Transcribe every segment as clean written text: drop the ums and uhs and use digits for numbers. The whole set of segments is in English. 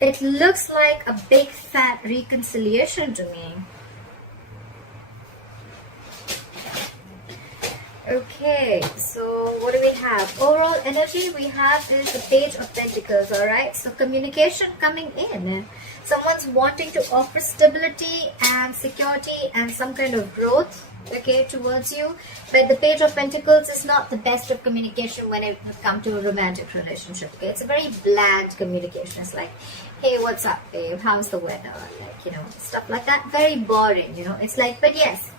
It looks like a big fat reconciliation to me. Okay, so what do we have? Overall energy we have is the Page of Pentacles, alright? So communication coming in. Someone's wanting to offer stability and security and some kind of growth, okay, towards you. But the Page of Pentacles is not the best of communication when it comes to a romantic relationship, okay? It's a very bland communication. It's like, hey, what's up, babe? How's the weather? Like, you know, stuff like that. Very boring, you know? It's like, but yes,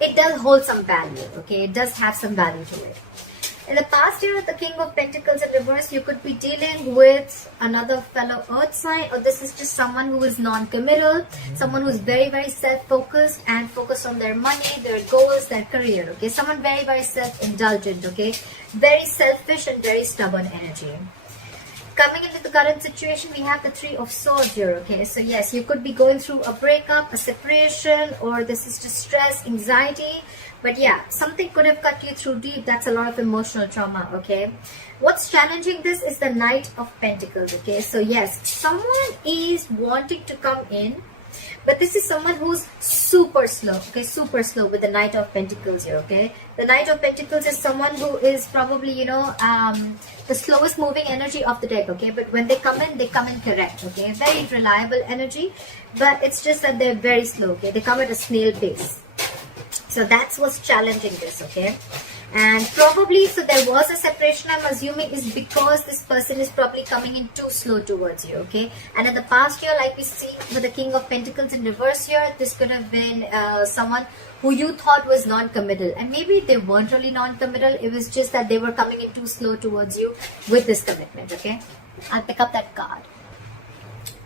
it does hold some value, okay? It does have some value to it. In the past year, the King of Pentacles in reverse, you could be dealing with another fellow earth sign, or this is just someone who is non-committal, someone who's very, very self-focused and focused on their money, their goals, their career, okay? Someone very, very self-indulgent, okay? Very selfish and very stubborn energy. Coming into the current situation, we have the Three of Swords here, okay? So yes, you could be going through a breakup, a separation, or this is just stress, anxiety. But yeah, something could have cut you through deep. That's a lot of emotional trauma, okay? What's challenging this is the Knight of Pentacles, okay? So yes, someone is wanting to come in, but this is someone who's super slow, okay? Super slow with the Knight of Pentacles here, okay? The Knight of Pentacles is someone who is probably, you know, the slowest moving energy of the deck, okay? But when they come in correct, okay? Very reliable energy, but it's just that they're very slow, okay? They come at a snail pace. So that's what's challenging this, okay? And probably, so there was a separation, I'm assuming, is because this person is probably coming in too slow towards you, okay? And in the past year, like we see with the King of Pentacles in reverse here, this could have been someone who you thought was non-committal. And maybe they weren't really non-committal, it was just that they were coming in too slow towards you with this commitment, okay? I'll pick up that card.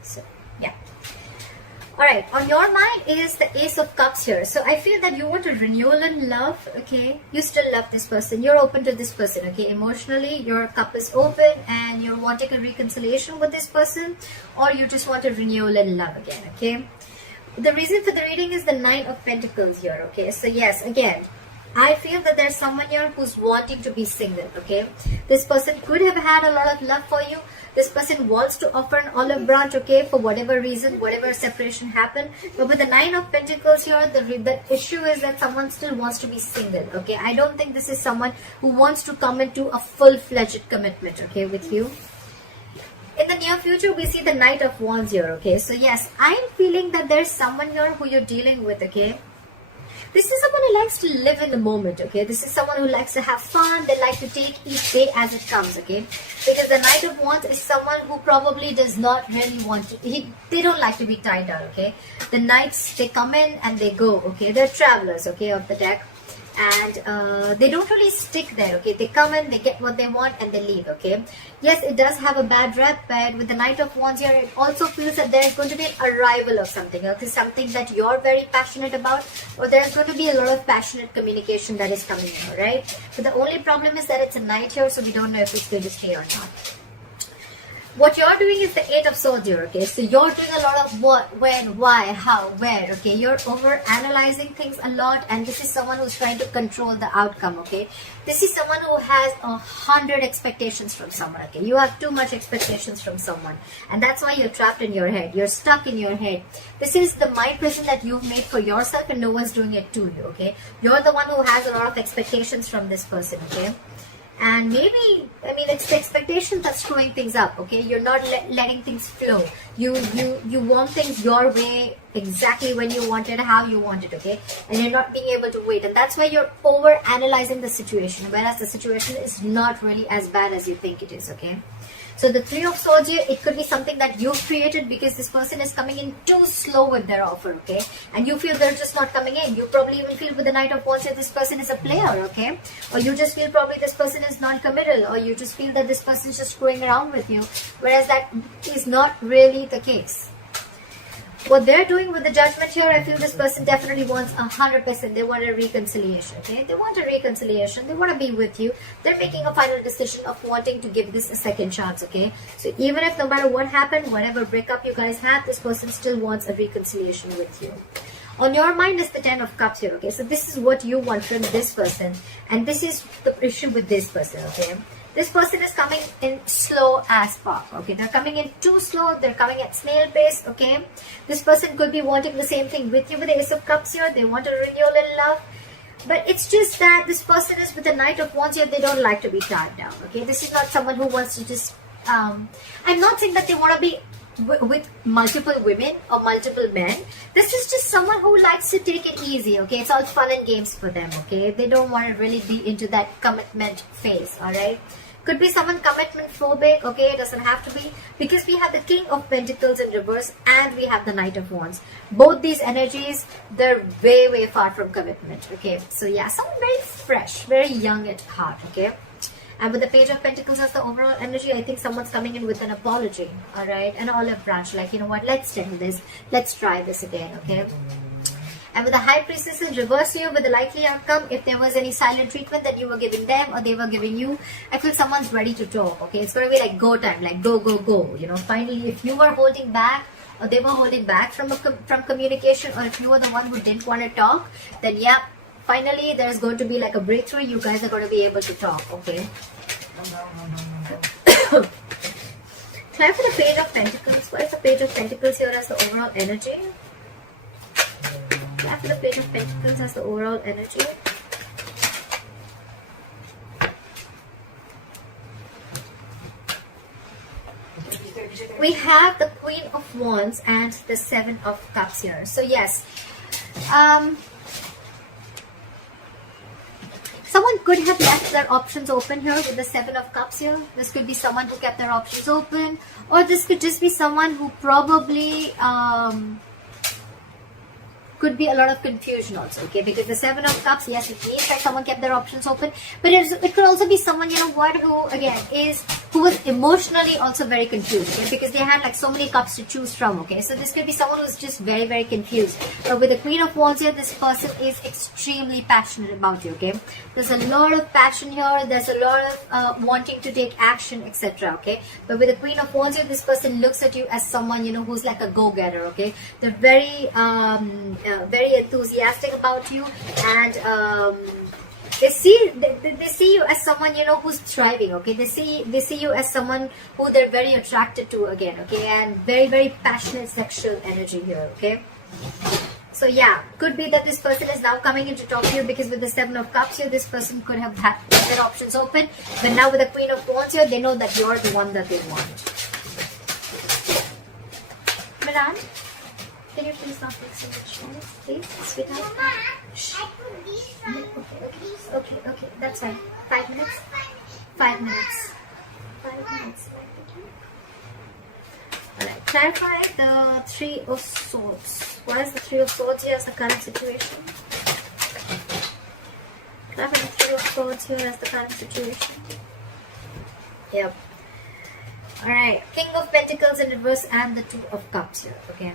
So, yeah. Alright, on your mind is the Ace of Cups here. So I feel that you want a renewal in love, okay? You still love this person. You're open to this person, okay? Emotionally, your cup is open and you're wanting a reconciliation with this person, or you just want a renewal in love again, okay? The reason for the reading is the Nine of Pentacles here, okay? So yes, again, I feel that there's someone here who's wanting to be single, okay? This person could have had a lot of love for you. This person wants to offer an olive branch, okay, for whatever reason, whatever separation happened. But with the Nine of Pentacles here, the issue is that someone still wants to be single, okay? I don't think this is someone who wants to come into a full-fledged commitment, okay, with you. In the near future, we see the Knight of Wands here, okay? So yes, I'm feeling that there's someone here who you're dealing with, okay? This is someone who likes to live in the moment, okay? This is someone who likes to have fun. They like to take each day as it comes, okay? Because the Knight of Wands is someone who probably does not really want to... They don't like to be tied down, okay? The Knights, they come in and they go, okay? They're travelers, okay, of the deck. And they don't really stick there, okay? They come in, they get what they want, and they leave, okay? Yes, it does have a bad rep, but with the Knight of Wands here, it also feels that there's going to be an arrival of something, okay? Something that you're very passionate about, or there's going to be a lot of passionate communication that is coming in, right? But the only problem is that it's a Knight here, so we don't know if it's going to stay or not. What you're doing is the Eight of Swords here, okay? So you're doing a lot of what, when, why, how, where, okay? You're over-analyzing things a lot, and this is someone who's trying to control the outcome, okay? This is someone who has 100 expectations from someone, okay? You have too much expectations from someone, and that's why you're trapped in your head. You're stuck in your head. This is the mind prison that you've made for yourself, and no one's doing it to you, okay? You're the one who has a lot of expectations from this person, okay? And maybe, I mean, it's the expectation that's screwing things up, okay? You're not letting things flow. You want things your way, exactly when you want it, how you want it, okay? And you're not being able to wait. And that's why you're over-analyzing the situation, whereas the situation is not really as bad as you think it is, okay? So the Three of Swords here, it could be something that you've created because this person is coming in too slow with their offer, okay? And you feel they're just not coming in. You probably even feel with the Knight of Wands that this person is a player, okay? Or you just feel probably this person is non-committal, or you just feel that this person is just screwing around with you, whereas that is not really the case. What they're doing with the Judgment here, I feel this person definitely wants 100%. They want a reconciliation, okay? They want a reconciliation. They want to be with you. They're making a final decision of wanting to give this a second chance, okay? So even if no matter what happened, whatever breakup you guys had, this person still wants a reconciliation with you. On your mind is the Ten of Cups here, okay? So this is what you want from this person, and this is the issue with this person, okay? This person is coming in slow as fuck, okay? They're coming in too slow. They're coming at snail pace, okay? This person could be wanting the same thing with you with the Ace of Cups here. They want to renewal in love. But it's just that this person is with the Knight of Wands here. They don't like to be tied down, okay? This is not someone who wants to just... I'm not saying that they want to be with multiple women or multiple men. This is just someone who likes to take it easy, okay? It's all fun and games for them, okay? They don't want to really be into that commitment phase, all right? Could be someone commitment phobic, okay? It doesn't have to be, because we have the King of Pentacles in reverse and we have the Knight of Wands. Both these energies, they're way far from commitment, okay? So yeah, someone very fresh, very young at heart, okay? And with the Page of Pentacles as the overall energy, I think someone's coming in with an apology, all right? An olive branch, like, you know what, let's do this. Let's try this again, okay? And with the High Priestess in reverse here, with the likely outcome, if there was any silent treatment that you were giving them or they were giving you, I feel someone's ready to talk, okay? It's going to be like go time, like go, you know? Finally, if you were holding back or they were holding back from communication, or if you were the one who didn't want to talk, then yeah, finally there's going to be like a breakthrough. You guys are going to be able to talk, okay? Try for the Page of Pentacles. What is the Page of Pentacles here as the overall energy? Try for the Page of Pentacles as the overall energy. We have the Queen of Wands and the Seven of Cups here. So yes, someone could have left their options open here with the Seven of Cups here. This could be someone who kept their options open, or this could just be someone who probably could be a lot of confusion also, okay? Because the Seven of Cups, yes, it means that someone kept their options open, but it could also be someone, you know what, who again who was emotionally also very confused, okay? Because they had like so many cups to choose from, okay? So this could be someone who's just very confused. But with the Queen of Wands here, this person is extremely passionate about you, okay? There's a lot of passion here. There's a lot of wanting to take action, etc., okay? But with the Queen of Wands here, this person looks at you as someone, you know, who's like a go-getter, okay? They're very enthusiastic about you, and they see you as someone, you know, who's thriving, okay? They see you as someone who they're very attracted to again, okay? And very passionate sexual energy here, okay? So yeah, could be that this person is now coming in to talk to you, because with the Seven of Cups here, this person could have had their options open, but now with the Queen of Wands here, they know that you're the one that they want. Miran, can you please not make so much noise, please, sweetheart? Shh. Okay, that's fine. 5 minutes? 5 minutes. 5 minutes. Alright, clarify the Three of Swords. What is the Three of Swords here as the current situation? Clarify the Three of Swords here as the current situation. Yep. Alright, King of Pentacles in reverse and the Two of Cups here, okay?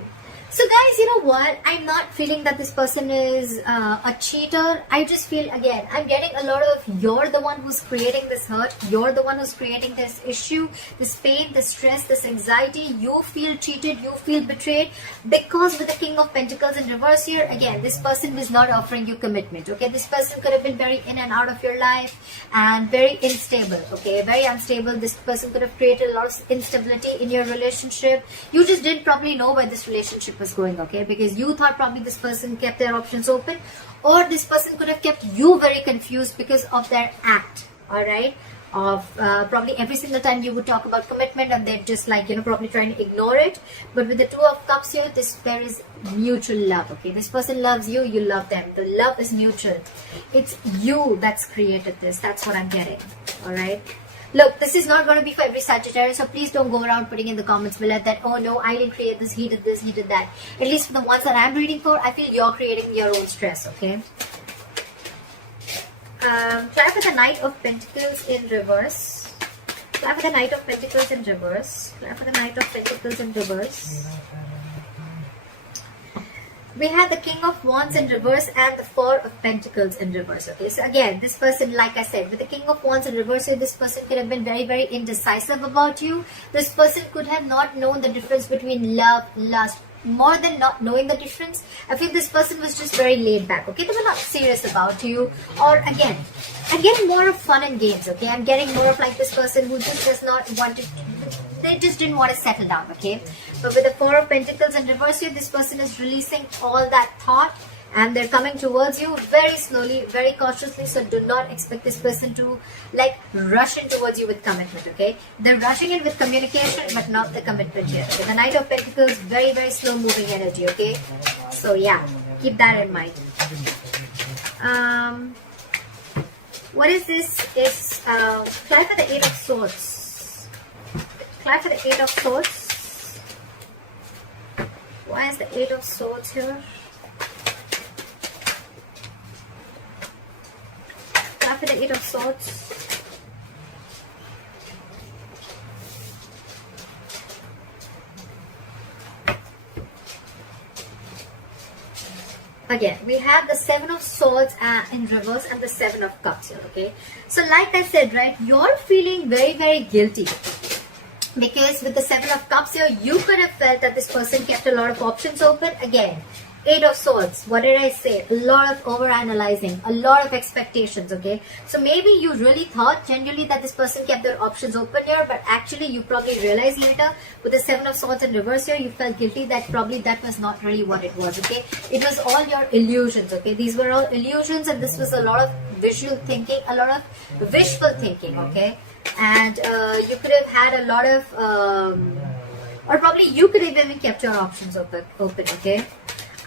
So guys, you know what? I'm not feeling that this person is a cheater. I just feel, again, I'm getting a lot of you're the one who's creating this hurt. You're the one who's creating this issue, this pain, this stress, this anxiety. You feel cheated. You feel betrayed. Because with the King of Pentacles in reverse here, again, this person was not offering you commitment. Okay, this person could have been very in and out of your life and very unstable. Okay, very unstable. This person could have created a lot of instability in your relationship. You just didn't probably know where this relationship was going, okay? Because you thought probably this person kept their options open, or this person could have kept you very confused because of their act, all right? Of probably every single time you would talk about commitment, and they're just like, you know, probably trying to ignore it. But with the Two of Cups here, there is mutual love, okay? This person loves you, you love them. The love is mutual. It's you that's created this. That's what I'm getting, all right? Look, this is not going to be for every Sagittarius, so please don't go around putting in the comments below that, oh no, I didn't create this, he did that. At least for the ones that I'm reading for, I feel you're creating your own stress, okay? Try for the Knight of Pentacles in reverse. Try for the Knight of Pentacles in reverse. Try for the Knight of Pentacles in reverse. We have the King of Wands in reverse and the Four of Pentacles in reverse. Okay, so again, this person, like I said, with the King of Wands in reverse, this person could have been very indecisive about you. This person could have not known the difference between love, lust, more than not knowing the difference, I feel this person was just very laid back, okay? They were not serious about you. Or again, I'm getting more of fun and games, okay? I'm getting more of like this person who just does not want to, they just didn't want to settle down, okay? But with the Four of Pentacles in reverse here, this person is releasing all that thought, and they're coming towards you very slowly, very cautiously. So do not expect this person to like rush in towards you with commitment, okay? They're rushing in with communication, but not the commitment here. Okay? The Knight of Pentacles, very, very slow moving energy, okay? So yeah, keep that in mind. What is this? It's apply for the Eight of Swords. Apply for the Eight of Swords. Why is the Eight of Swords here? Apply for the Eight of Swords. Again, we have the Seven of Swords in reverse and the Seven of Cups here, okay? So like I said, right, you're feeling very, very guilty. Because with the Seven of Cups here, you could have felt that this person kept a lot of options open. Again, Eight of Swords, what did I say? A lot of over-analyzing, a lot of expectations, okay? So maybe you really thought genuinely that this person kept their options open here, but actually you probably realized later with the Seven of Swords in reverse here, you felt guilty that probably that was not really what it was, okay? It was all your illusions, okay? These were all illusions, and this was a lot of visual thinking, a lot of wishful thinking, okay? And you could have had a lot of, or probably you could have even kept your options open, okay?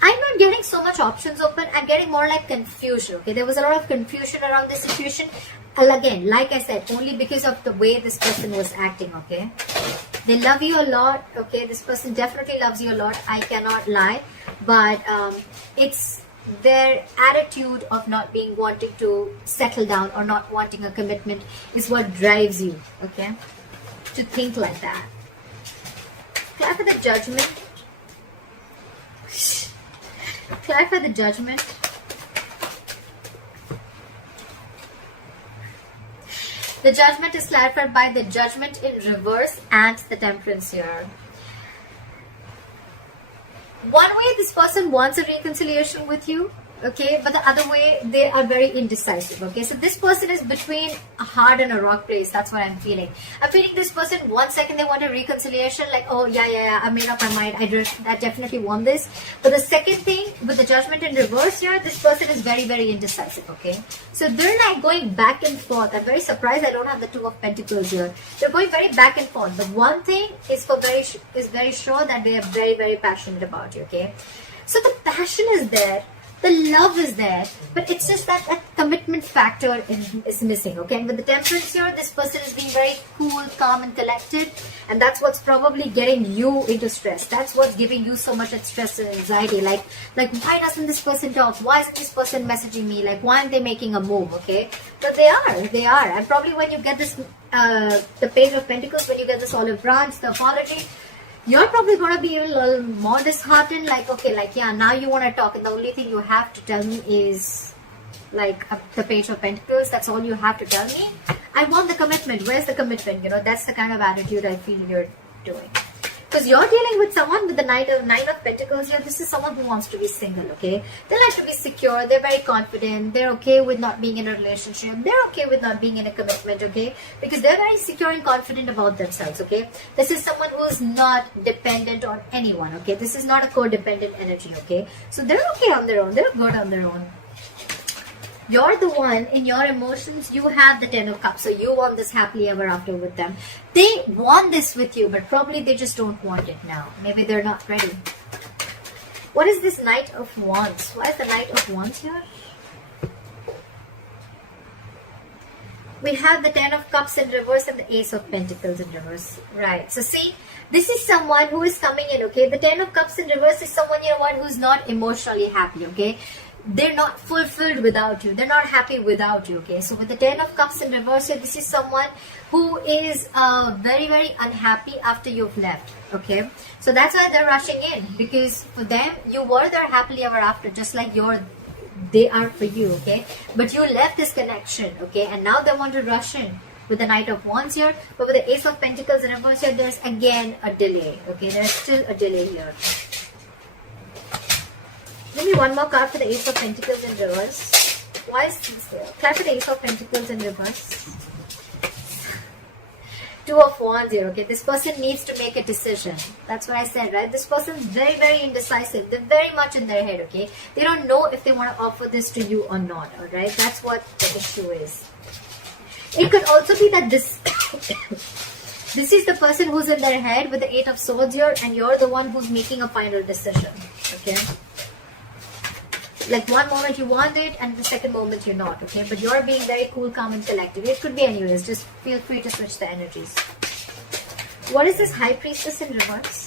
I'm not getting so much options open. I'm getting more like confusion, okay? There was a lot of confusion around this situation. And again, like I said, only because of the way this person was acting, okay? They love you a lot, okay? This person definitely loves you a lot. I cannot lie. But it's their attitude of not being wanting to settle down or not wanting a commitment is what drives you, okay? To think like that. Clap for the Judgment. Clap for the Judgment. The Judgment is clarified by the Judgment in reverse and the Temperance here. One way this person wants a reconciliation with you, okay, but the other way they are very indecisive, okay? So this person is between a hard and a rock place. That's what I'm feeling. I'm feeling this person, 1 second they want a reconciliation, like, oh yeah, I made up my mind, I definitely want this. But the second thing, with the Judgment in reverse here, this person is very, very indecisive, okay? So they're like going back and forth. I'm very surprised I don't have the Two of Pentacles here. They're going very back and forth. The one thing is very sure that they are very, very passionate about you, okay? So the passion is there. The love is there, but it's just that commitment factor is missing, okay? And with the Temperance here, this person is being very cool, calm, and collected, and that's what's probably getting you into stress. That's what's giving you so much stress and anxiety. Like why doesn't this person talk? Why isn't this person messaging me? Like, why aren't they making a move, okay? But they are. And probably when you get this, the Page of Pentacles, when you get this olive branch, the apology, you're probably going to be a little more disheartened, like, okay, like, yeah, now you want to talk, and the only thing you have to tell me is, like, the Page of Pentacles. That's all you have to tell me. I want the commitment. Where's the commitment? You know, that's the kind of attitude I feel you're doing. Because you're dealing with someone with the Nine of Pentacles here. This is someone who wants to be single, okay? They like to be secure. They're very confident. They're okay with not being in a relationship. They're okay with not being in a commitment, okay? Because they're very secure and confident about themselves, okay? This is someone who is not dependent on anyone, okay? This is not a codependent energy, okay? So they're okay on their own. They're good on their own. You're the one, in your emotions, you have the Ten of Cups. So you want this happily ever after with them. They want this with you, but probably they just don't want it now. Maybe they're not ready. What is this Knight of Wands? Why is the Knight of Wands here? We have the Ten of Cups in reverse and the Ace of Pentacles in reverse. Right. So see, this is someone who is coming in, okay? The Ten of Cups in reverse is someone, you know what, who's not emotionally happy, okay? They're not fulfilled without you. They're not happy without you, okay? So with the Ten of Cups in reverse here, this is someone who is very, very unhappy after you've left, okay? So that's why they're rushing in, because for them, you were there happily ever after, just like they are for you, okay? But you left this connection, okay? And now they want to rush in with the Knight of Wands here. But with the Ace of Pentacles in reverse here, there's again a delay, okay? There's still a delay here. Give me one more card for the Ace of Pentacles in reverse. Why is this there? Card for the Ace of Pentacles in reverse. Two of Wands here, okay? This person needs to make a decision. That's what I said, right? This person is very, very indecisive. They're very much in their head, okay? They don't know if they want to offer this to you or not, alright? That's what the issue is. It could also be that this this is the person who's in their head with the Eight of Swords here, and you're the one who's making a final decision, okay? Like one moment you want it and the second moment you're not, okay? But you're being very cool, calm and collective. It could be anyways. Just feel free to switch the energies. What is this High Priestess in reverse?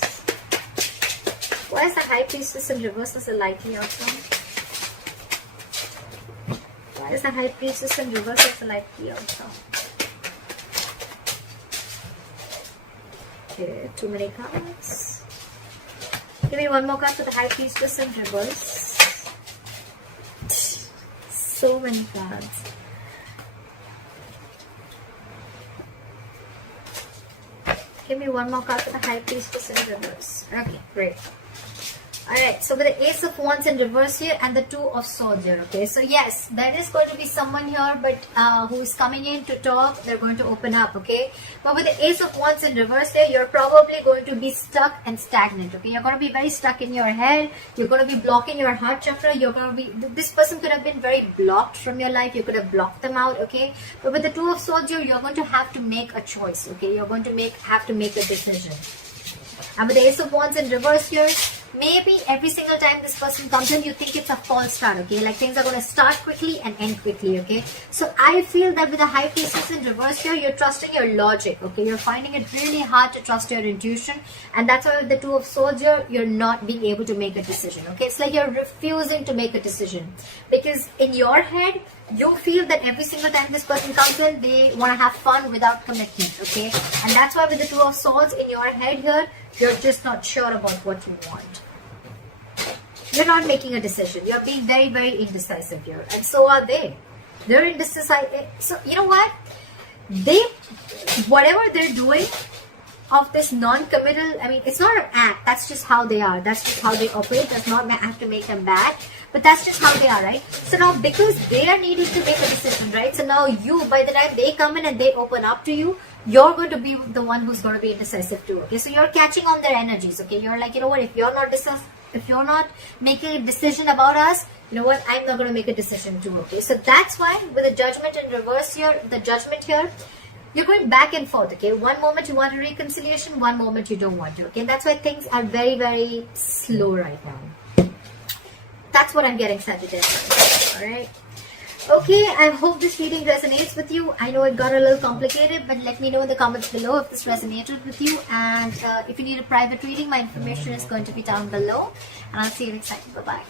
Why is the High Priestess in reverse as a likely outcome? Why is the High Priestess in reverse as a likely outcome? Okay, too many cards. Give me one more card for the High Priestess in reverse. So many cards. Give me one more card for the High Priestess in reverse. Okay, great. Alright, so with the Ace of Wands in reverse here and the Two of Swords here, okay? So yes, there is going to be someone here but who is coming in to talk. They're going to open up, okay? But with the Ace of Wands in reverse here, you're probably going to be stuck and stagnant, okay? You're going to be very stuck in your head. You're going to be blocking your heart chakra. You're going to be... This person could have been very blocked from your life. You could have blocked them out, okay? But with the Two of Swords here, you're going to have to make a choice, okay? You're going to have to make a decision. And with the Ace of Wands in reverse here, maybe every single time this person comes in, you think it's a false start, okay? Like things are going to start quickly and end quickly, okay? So I feel that with the High Priestess in reverse here, you're trusting your logic, okay? You're finding it really hard to trust your intuition. And that's why with the Two of Swords here, you're not being able to make a decision, okay? It's like you're refusing to make a decision. Because in your head, you feel that every single time this person comes in, they want to have fun without commitment, okay? And that's why with the Two of Swords in your head here, you're just not sure about what you want. You're not making a decision. You're being very, very indecisive here. And so are they. They're indecisive. So, you know what? Whatever they're doing of this non-committal, I mean, it's not an act. That's just how they are. That's just how they operate. Does not have to make them bad. But that's just how they are, right? So now, because they are needing to make a decision, right? So now you, by the time they come in and they open up to you, you're going to be the one who's going to be indecisive too, okay? So you're catching on their energies, okay? You're like, you know what, if you're not making a decision about us, you know what, I'm not going to make a decision too, okay? So that's why with the Judgment in reverse here, the Judgment here, you're going back and forth, okay? One moment you want a reconciliation, one moment you don't want to, okay? That's why things are very, very slow right now. That's what I'm getting, Sagittarius, alright? Okay, I hope this reading resonates with you. I know it got a little complicated, but let me know in the comments below if this resonated with you. And if you need a private reading, my information is going to be down below. And I'll see you next time. Bye-bye.